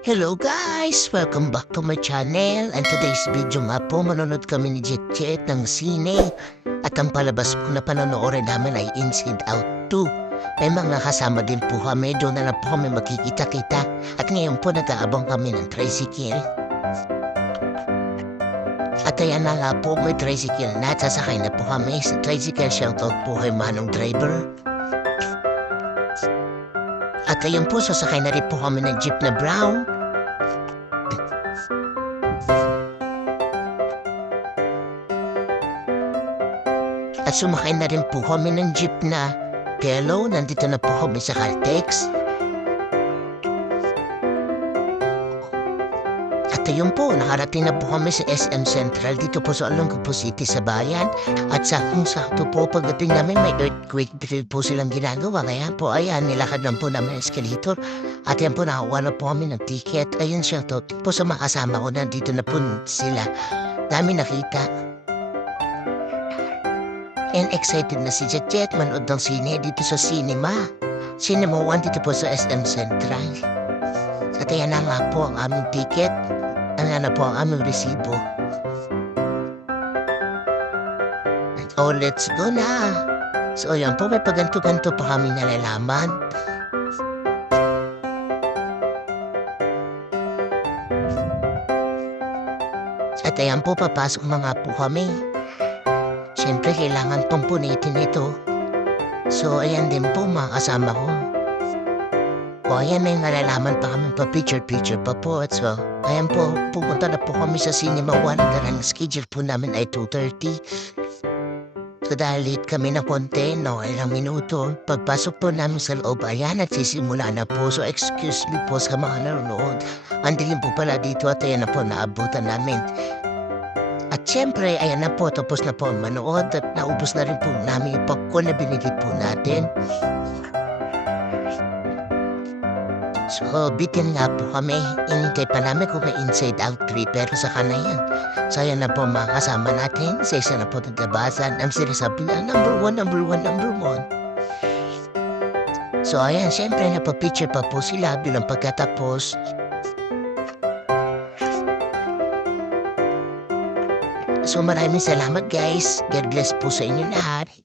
Hello guys! Welcome back to my channel and today's video nga po manonood kami ni Jet Jet ng sine at ang palabas po na panonoodin namin ay Inside Out 2. May mga kasama din po kami, doon na lang po kami makikita-kita at ngayon po nag-aabang kami ng tricycle. At ayan na nga po, may tricycle na sasakay na po kami sa tricycle shoutout po kay Manong Driver. At ayun po, sasakay na rin po kami ng jeep na brown. At sumakay na rin po kami ng jeep na Hello, nandito na po kami sa Caltex. At ayun po, nakarating na po kami sa SM Central dito po sa Olongapo City sa bayan. At sa kung sakto po pagdating namin may earthquake drill po silang ginagawa. Kaya po ayan, nilakad lang po namin escalator. At yan po nakakuha na po kami ng ticket. Ayun siya to. Po sa mga kasama ko nandito na po sila. Dami nakita. And excited na si Jet Jet manood ng sine dito sa cinema. Cinema 1 dito po sa SM Central. At ayan na nga po ang aming ticket. Ayan na po ang aming resibo. Oh, let's go na. So, ayan po, may paganto-ganto pa kami nalalaman. At ayan po, papasok na nga po kami. Siyempre, kailangan pang punitin ito. So, ayan din po, mga kasama ko. O, ayan, may nalalaman pa kami pa picture-picture pa po. At so, ayan po, pupunta na po kami sa Cinema 1. Dahil ang schedule po namin ay 2.30. So, dahil late kami na konti, no, ilang minuto. Pagpasok po namin sa loob, ayan, at sisimula na po. So, excuse me po sa mga nanonood. Ang dilim po pala dito at ayan na po, naabutan namin. At syempre, ayan na po, tapos na po ang manood at naubos na rin po namin yung popcorn na binili po natin. So, bitin nga po kami. Inintay pa namin kung may inside out 3 pero saka na yan. So, na po mga kasama natin. Sa isa na po naglabasan. Ang sinasabi na number one, number one, number one. So, ayan, syempre napapicture pa po sila bilang pagkatapos. So maraming salamat guys. God bless po sa inyo lahat.